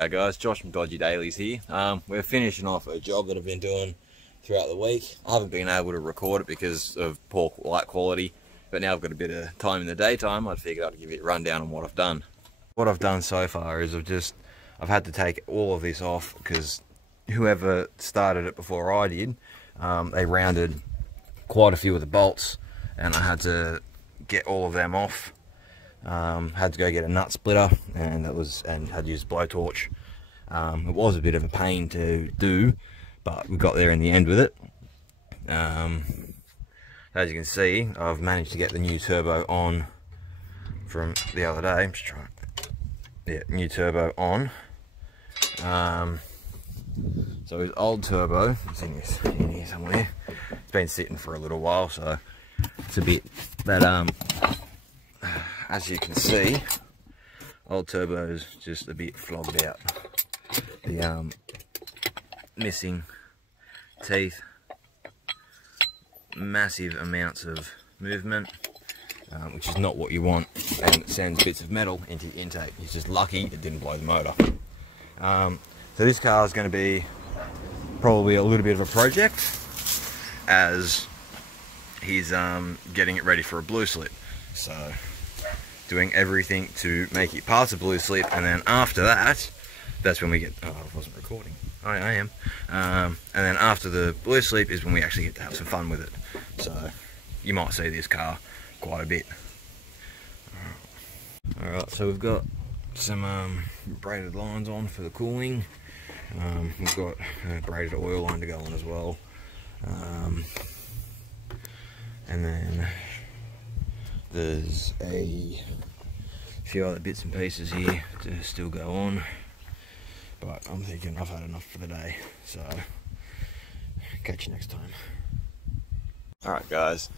Hey guys, Josh from Dodgy Dailies here. We're finishing off a job that I've been doing throughout the week. I haven't been able to record it because of poor light quality, but now I've got a bit of time in the daytime. I figured I'd give you a rundown on what I've done. What I've done so far is I've had to take all of this off because whoever started it before I did, they rounded quite a few of the bolts, and I had to get all of them off. Had to go get a nut splitter and had to use a blowtorch. It was a bit of a pain to do, but we got there in the end with it. As you can see, I've managed to get the new turbo on from the other day. I'm just trying, yeah, new turbo on. So his old turbo is in here somewhere. It's been sitting for a little while, so it's a bit, but as you can see, old turbo is just a bit flogged out. The missing teeth, massive amounts of movement, which is not what you want, and it sends bits of metal into the intake. He's just lucky it didn't blow the motor. So this car is going to be probably a little bit of a project, as he's getting it ready for a blue slip. So doing everything to make it pass a blue slip, and then after that, that's when we get, oh, I wasn't recording, I am, and then after the blue slip is when we actually get to have some fun with it. So you might see this car quite a bit. Alright, so we've got some braided lines on for the cooling. We've got a braided oil line to go on as well, and then there's a few other bits and pieces here to still go on, but I'm thinking I've had enough for the day, so catch you next time. Alright guys,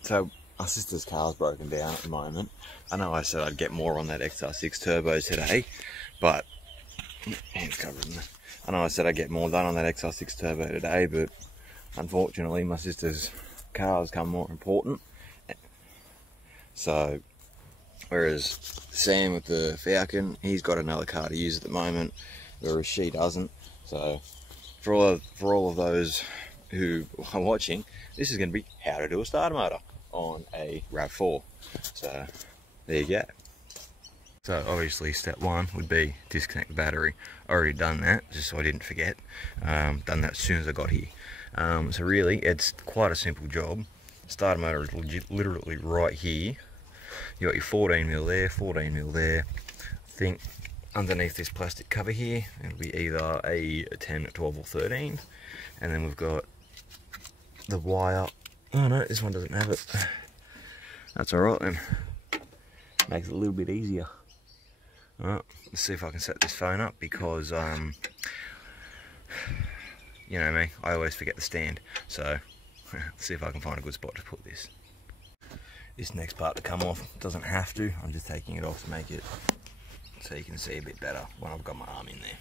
so my sister's car's broken down at the moment. I know I said I'd get more on that XR6 turbo today, but hands covered in the, I know I said I'd get more done on that XR6 turbo today, but unfortunately my sister's car has come more important. So whereas Sam with the Falcon, he's got another car to use at the moment, whereas she doesn't. So for all of those who are watching, this is going to be how to do a starter motor on a RAV4. So there you go. So obviously step one would be disconnect the battery. I already done that, just so I didn't forget. Done that as soon as I got here. So really, it's quite a simple job. Starter motor is literally right here. You got your 14mm there, 14mm there. I think underneath this plastic cover here, it'll be either a 10, 12 or 13. And then we've got the wire. Oh no, this one doesn't have it. That's alright then. Makes it a little bit easier. Alright, let's see if I can set this phone up, because you know me, I always forget the stand. So let's see if I can find a good spot to put this. This next part to come off doesn't have to, I'm just taking it off to make it so you can see a bit better when I've got my arm in there.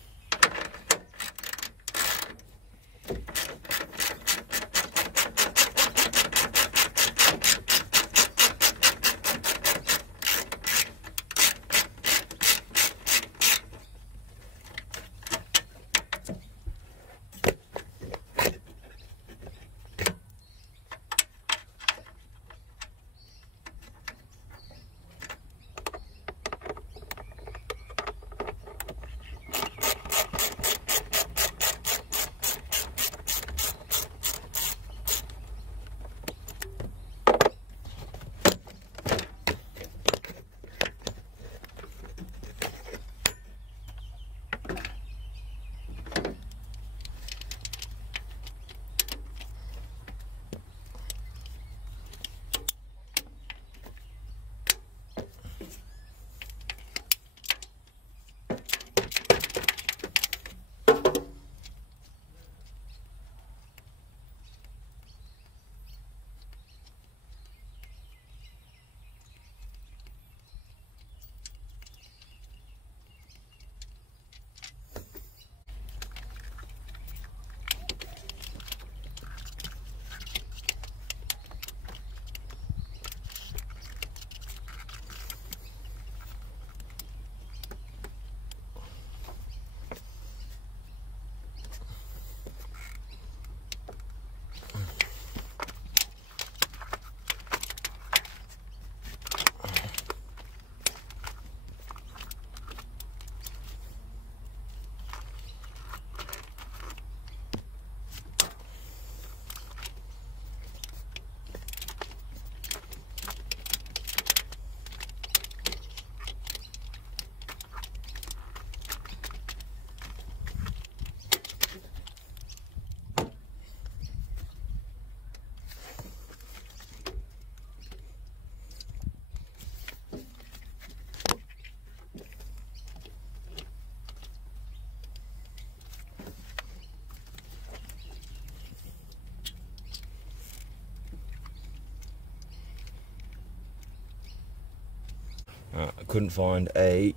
couldn't find a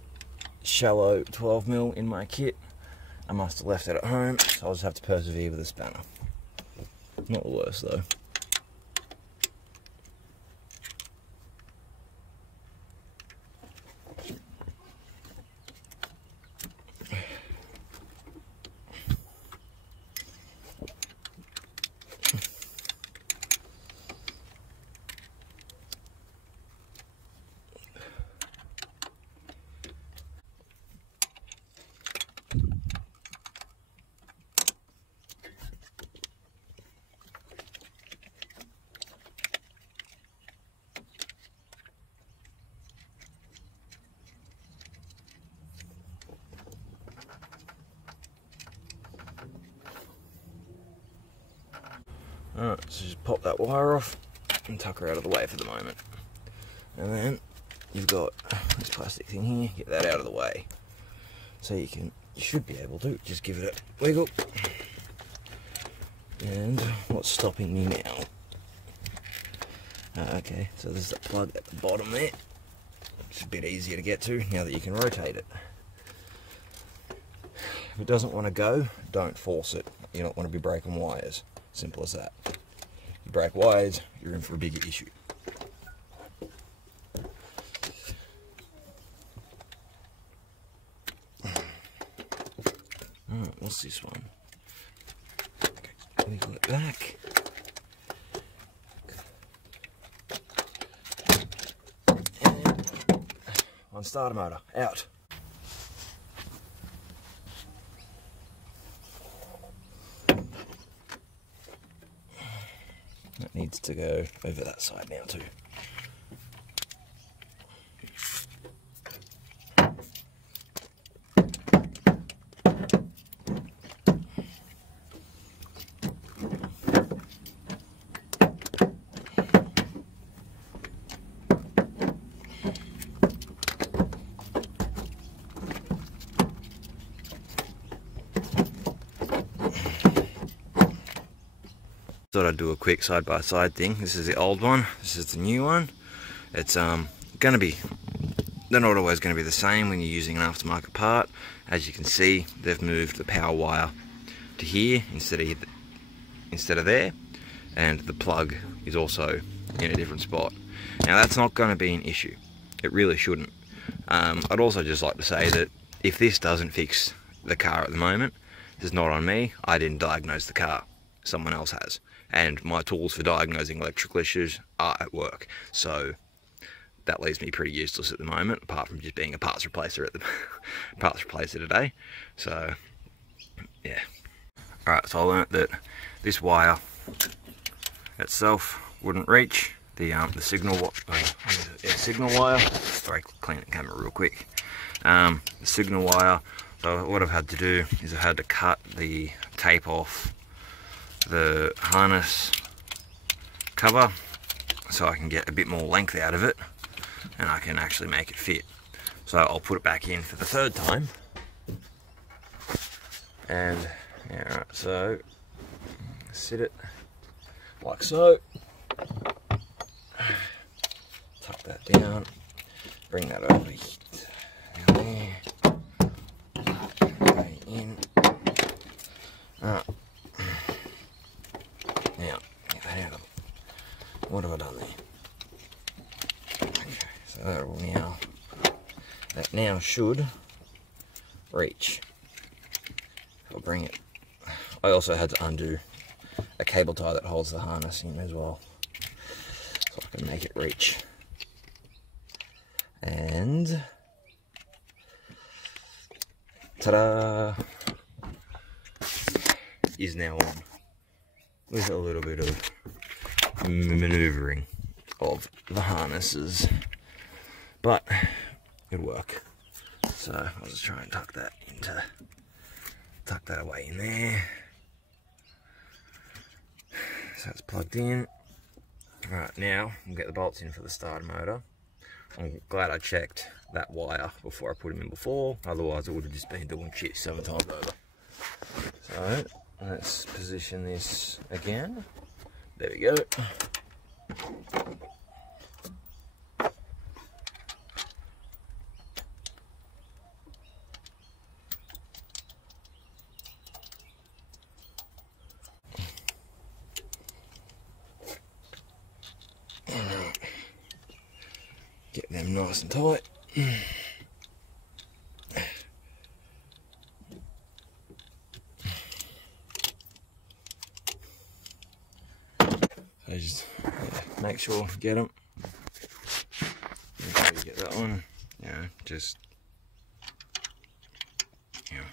shallow 12mm in my kit. I must have left it at home, so I'll just have to persevere with a spanner. Not the worst though. Alright, so just pop that wire off and tuck her out of the way for the moment. And then you've got this plastic thing here, get that out of the way. So you should be able to just give it a wiggle. And what's stopping me now? Okay, so there's the plug at the bottom there. It's a bit easier to get to now that you can rotate it. If it doesn't want to go, don't force it. You don't want to be breaking wires. Simple as that. You break wires, you're in for a bigger issue. Alright, what's this one? Okay, wiggle it back. And on starter motor, out. That needs to go over that side now too. Thought I'd do a quick side-by-side thing. This is the old one, this is the new one. It's gonna be, they're not always gonna be the same when you're using an aftermarket part. As you can see, they've moved the power wire to here instead of there, and the plug is also in a different spot. Now that's not gonna be an issue. It really shouldn't. I'd also just like to say that if this doesn't fix the car at the moment, it's not on me. I didn't diagnose the car, someone else has. And my tools for diagnosing electrical issues are at work, so that leaves me pretty useless at the moment, apart from just being a parts replacer at the parts replacer today. So yeah. Alright, so I learnt that this wire itself wouldn't reach the signal wire. Sorry, clean the camera real quick. The signal wire. So what I've had to do is I've had to cut the tape off the harness cover so I can get a bit more length out of it and I can actually make it fit. So I'll put it back in for the third time. And yeah, right, so sit it like so, tuck that down, bring that over there, right in. Now, get that out of it. What have I done there? Okay, so that now should reach. I'll bring it. I also had to undo a cable tie that holds the harness in as well, so I can make it reach. And ta-da! Is now on, with a little bit of manoeuvring of the harnesses, but it'll work. So I'll just try and tuck that away in there. So it's plugged in. Right, now we'll get the bolts in for the starter motor. I'm glad I checked that wire before I put them in before, otherwise I would have just been doing shit 7 times over. So let's position this again. There we go. nice and tight. So just make sure you get them. Make sure you get that one. Just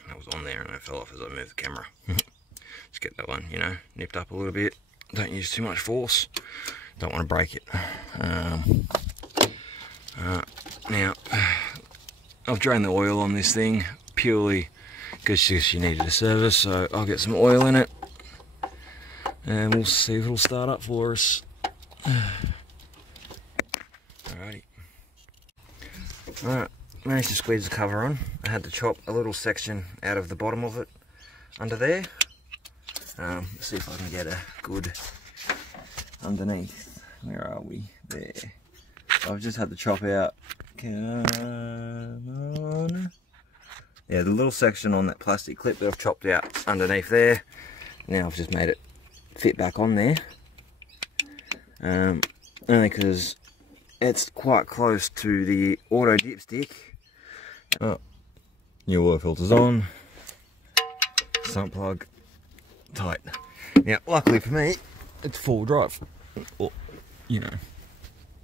that was on there and it fell off as I moved the camera. Just get that one, nipped up a little bit. Don't use too much force. Don't want to break it. Now, I've drained the oil on this thing purely because she needed a service, so I'll get some oil in it and we'll see if it'll start up for us. Alrighty. Alright, managed to squeeze the cover on. I had to chop a little section out of the bottom of it under there. Let's see if I can get a good underneath. Where are we? There. I've just had to chop out. Come on. Yeah, the little section on that plastic clip that I've chopped out underneath there. Now I've just made it fit back on there. Only because it's quite close to the auto dipstick. Oh, new oil filter's on. Sump plug tight. Now, luckily for me, it's full drive. Or,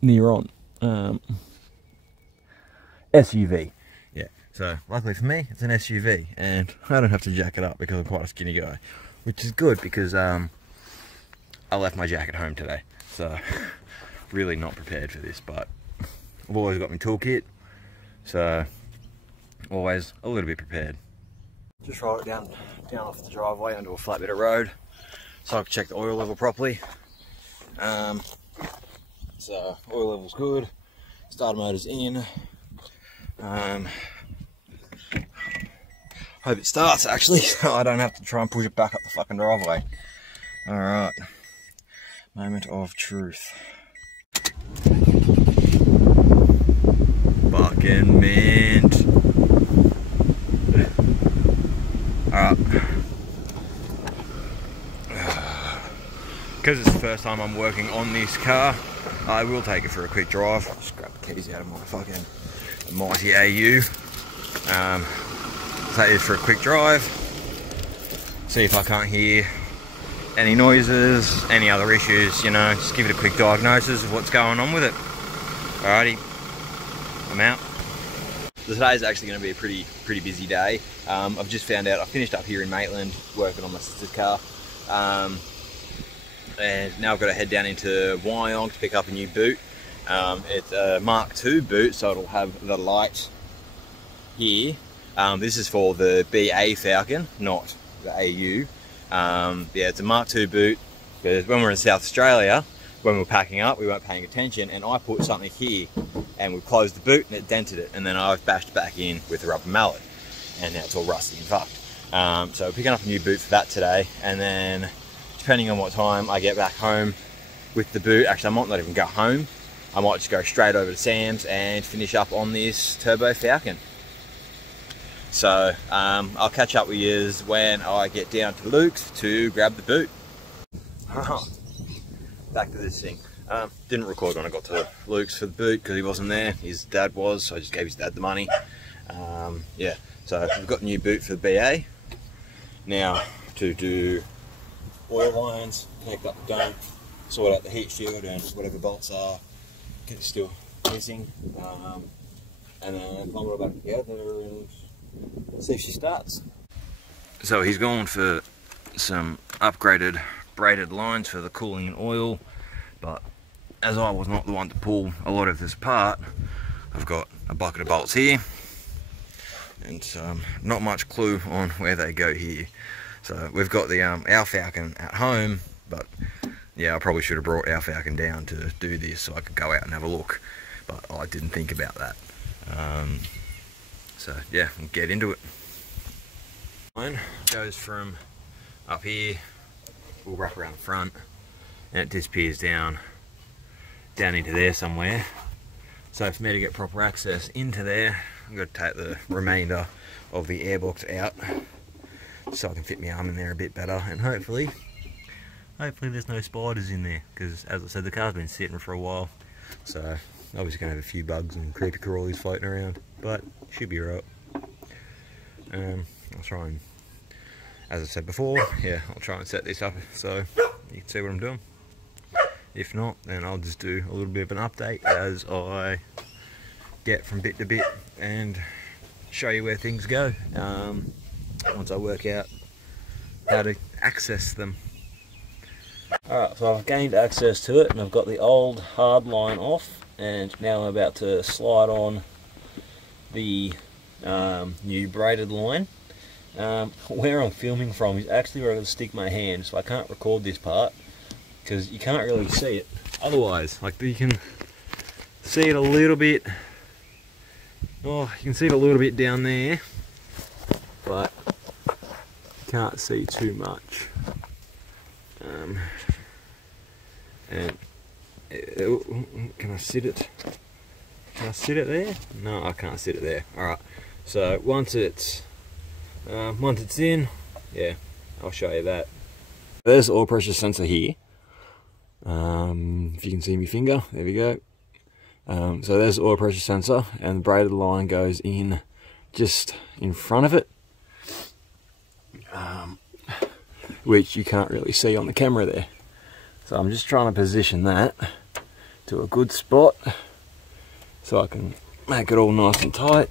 near on. SUV. Yeah, so luckily for me, it's an SUV and I don't have to jack it up because I'm quite a skinny guy, which is good because I left my jacket home today, so really not prepared for this, but I've always got my toolkit, so always a little bit prepared. Just roll it down off the driveway onto a flat bit of road so I can check the oil level properly. So oil level's good, starter motor's in. Hope it starts actually, so I don't have to try and push it back up the fucking driveway. Alright, moment of truth. Fucking mint. Alright. Because it's the first time I'm working on this car, I will take it for a quick drive. Just grab the keys out of my fucking mighty AU. Take this for a quick drive. See if I can't hear any noises, any other issues, just give it a quick diagnosis of what's going on with it. Alrighty, I'm out. So today's actually going to be a pretty busy day. I've just found out I finished up here in Maitland working on my sister's car. And now I've got to head down into Wyong to pick up a new boot. It's a Mark II boot, so it'll have the light here. This is for the BA Falcon, not the AU. Yeah, it's a Mark II boot because when we were in South Australia, when we were packing up, we weren't paying attention and I put something here and we closed the boot and it dented it, and then I've bashed it back in with a rubber mallet and now it's all rusty and fucked. So picking up a new boot for that today, and then depending on what time I get back home with the boot, actually I might not even go home, I might just go straight over to Sam's and finish up on this Turbo Falcon. So I'll catch up with you when I get down to Luke's to grab the boot. Back to this thing. Didn't record when I got to Luke's for the boot because he wasn't there. His dad was, so I just gave his dad the money. Yeah, so we've got the new boot for the BA. Now to do oil lines, connect up the dump, sort out the heat shield and whatever bolts are still missing, and then plumb it all back together and see if she starts. So he's gone for some upgraded braided lines for the cooling and oil, but as I was not the one to pull a lot of this apart, I've got a bucket of bolts here and not much clue on where they go here. So we've got the our Falcon at home, but yeah, I probably should have brought our Falcon down to do this so I could go out and have a look, but I didn't think about that. So yeah, we'll get into it. Line goes from up here, we'll wrap around the front, and it disappears down into there somewhere. So for me to get proper access into there, I've got to take the remainder of the airbox out so I can fit my arm in there a bit better, and hopefully there's no spiders in there, because as I said, the car's been sitting for a while, so Obviously gonna have a few bugs and creepy crawlies floating around, but should be right. I'll try and, as I said before, yeah, I'll try and set this up so you can see what I'm doing. If not, then I'll just do a little bit of an update as I get from bit to bit and show you where things go once I work out how to access them. Alright, so I've gained access to it and I've got the old hard line off, and now I'm about to slide on the new braided line. Where I'm filming from is actually where I'm going to stick my hand, so I can't record this part because you can't really see it otherwise. Like, you can see it a little bit. Oh, you can see it a little bit down there, but you can't see too much. And can I sit it? Can I sit it there? No, I can't sit it there. Alright, so once it's in, yeah, I'll show you that. There's the oil pressure sensor here. If you can see my finger, there we go. So there's the oil pressure sensor, and the braided line goes in just in front of it, which you can't really see on the camera there. So I'm just trying to position that to a good spot so I can make it all nice and tight.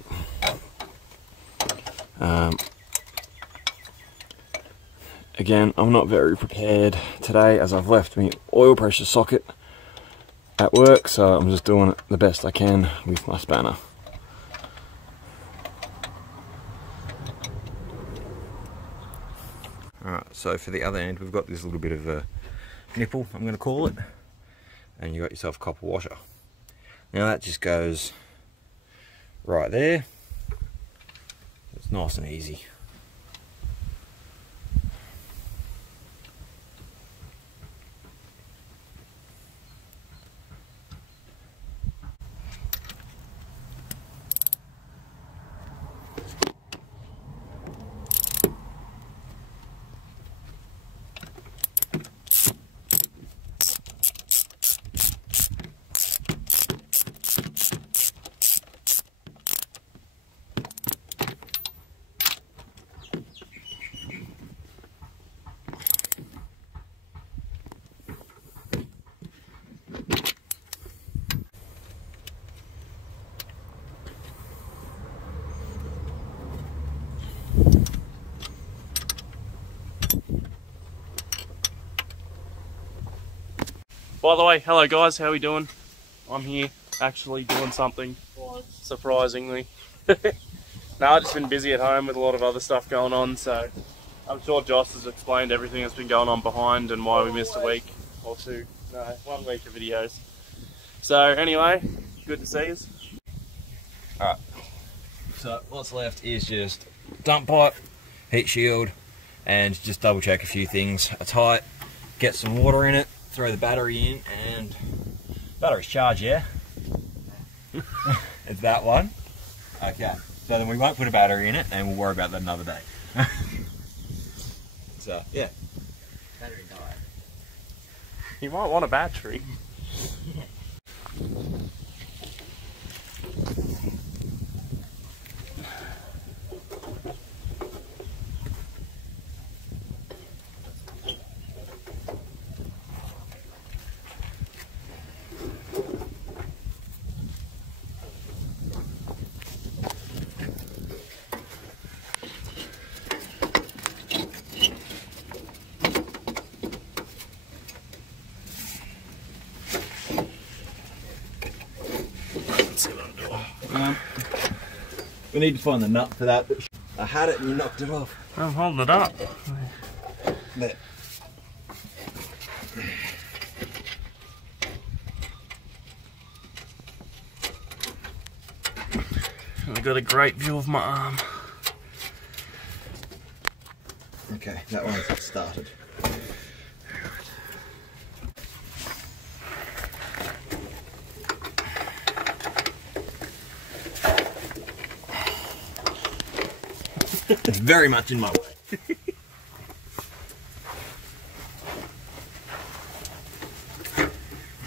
Again, I'm not very prepared today as I've left my oil pressure socket at work, so I'm just doing it the best I can with my spanner. Alright, so for the other end we've got this little bit of a nipple, I'm going to call it, and you got yourself a copper washer. Now that just goes right there. It's nice and easy. By the way, hello guys, how are we doing? I'm here actually doing something, surprisingly. No, I've just been busy at home with a lot of other stuff going on, so I'm sure Joss has explained everything that's been going on behind and why we missed a week or two. No, 1 week of videos. So anyway, good to see us. Alright, so what's left is just dump pipe, heat shield, and just double check a few things are tight, get some water in it, throw the battery in, and battery's charged, yeah? It's that one? Okay, so then we won't put a battery in it and we'll worry about that another day. So, yeah. Battery died. You might want a battery. We need to find the nut for that, but I had it and you knocked it off. I'm holding it up. There. I've got a great view of my arm. Okay, that one's started. It's very much in my way.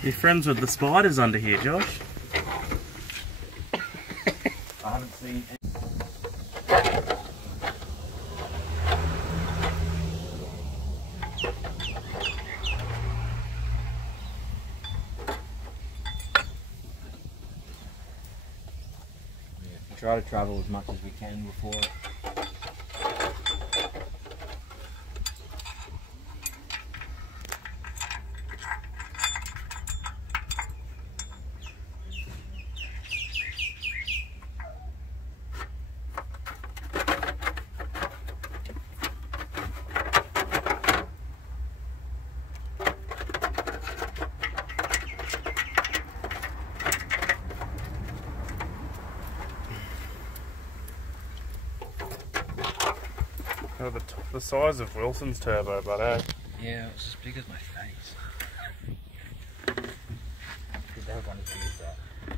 You're friends with the spiders under here, Josh? seen. Try to travel as much as we can before it. Oh, the size of Wilson's turbo, but eh? Yeah, it was as big as my face.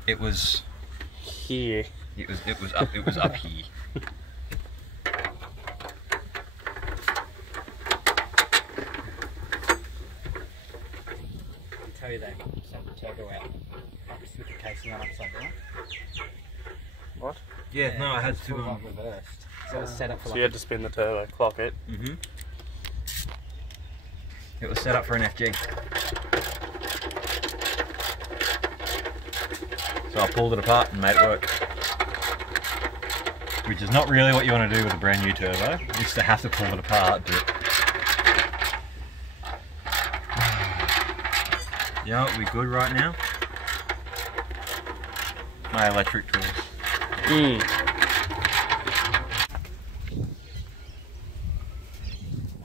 It was Here. it was up here. Tell you that, send the turbo out. With the casing on upside down. What? Yeah, no, I had it's to all like reversed. So it was set up for So like you had to spin the turbo, clock it. It was set up for an FG. So I pulled it apart and made it work. Which is not really what you want to do with a brand new turbo. You used to have to pull it apart, but yeah, we good right now. My electric tools.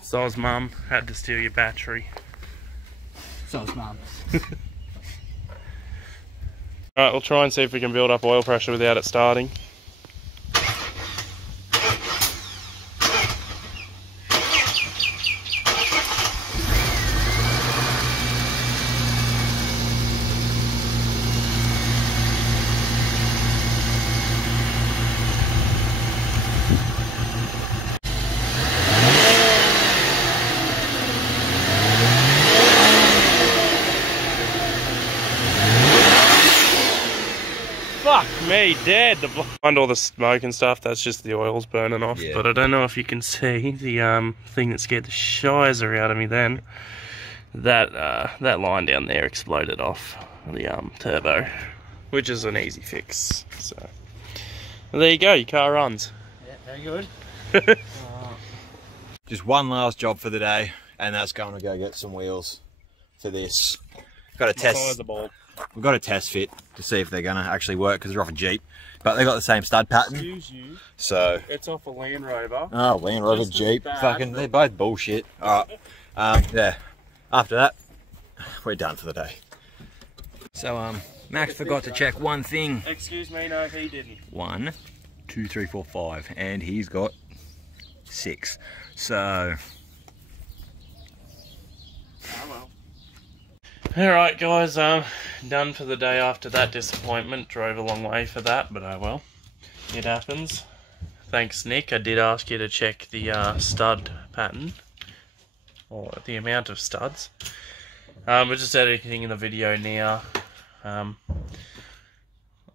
So's mum had to steal your battery. So's mum. Alright, we'll try and see if we can build up oil pressure without it starting. Fuck me, dead. Behind all the smoke and stuff, that's just the oil's burning off. Yeah. But I don't know if you can see the thing that scared the shizer out of me then. That line down there exploded off the turbo, which is an easy fix. So well, there you go, your car runs. Yeah, very good. Just one last job for the day, and that's going to go get some wheels for this. Got to test. We've got a test fit to see if they're going to actually work because they're off a Jeep, but they got the same stud pattern. Excuse you. So It's off a Land Rover. oh, Land Rover, Just as Jeep, bad, fucking, but- they're both bullshit. All right, yeah. After that, we're done for the day. So Max forgot to check one thing. Excuse me, no, he didn't. 1, 2, 3, 4, 5, and he's got 6. So Oh well. Alright guys, done for the day after that disappointment. Drove a long way for that, but oh well. It happens. Thanks Nick, I did ask you to check the stud pattern. Or the amount of studs. We're just editing in the video now.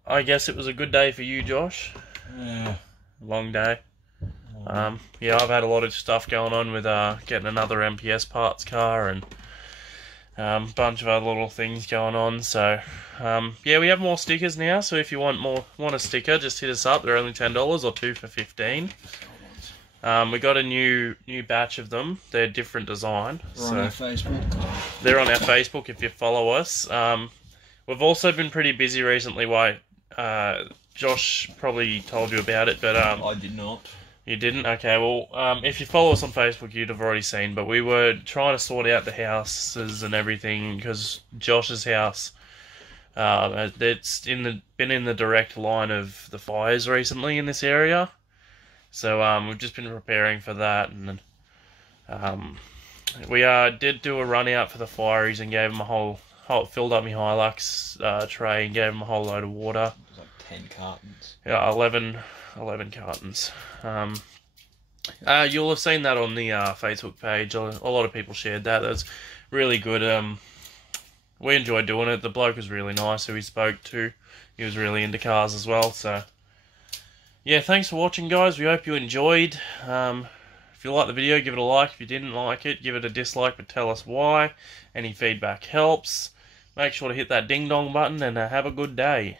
I guess it was a good day for you, Josh. yeah. Long day. Yeah, I've had a lot of stuff going on with getting another MPS parts car and bunch of other little things going on. So yeah, we have more stickers now. So if you want a sticker, just hit us up. They're only $10 or 2 for $15. We got a new batch of them. They're different design. We're on our Facebook. They're on our Facebook if you follow us. We've also been pretty busy recently. Why? Josh probably told you about it, but I did not. you didn't? Okay, well, if you follow us on Facebook, you'd have already seen, but we were trying to sort out the houses and everything, because Josh's house, it's been in the direct line of the fires recently in this area. So, we've just been preparing for that, and we did do a run out for the fireys and gave them a whole filled up my Hilux tray and gave them a whole load of water. It was like 10 cartons. Yeah, 11 cartons. You'll have seen that on the Facebook page. A lot of people shared that. That's really good. We enjoyed doing it. The bloke was really nice who we spoke to. He was really into cars as well. So yeah, thanks for watching, guys. We hope you enjoyed. If you liked the video, give it a like. If you didn't like it, give it a dislike, but tell us why. Any feedback helps. Make sure to hit that ding dong button and have a good day.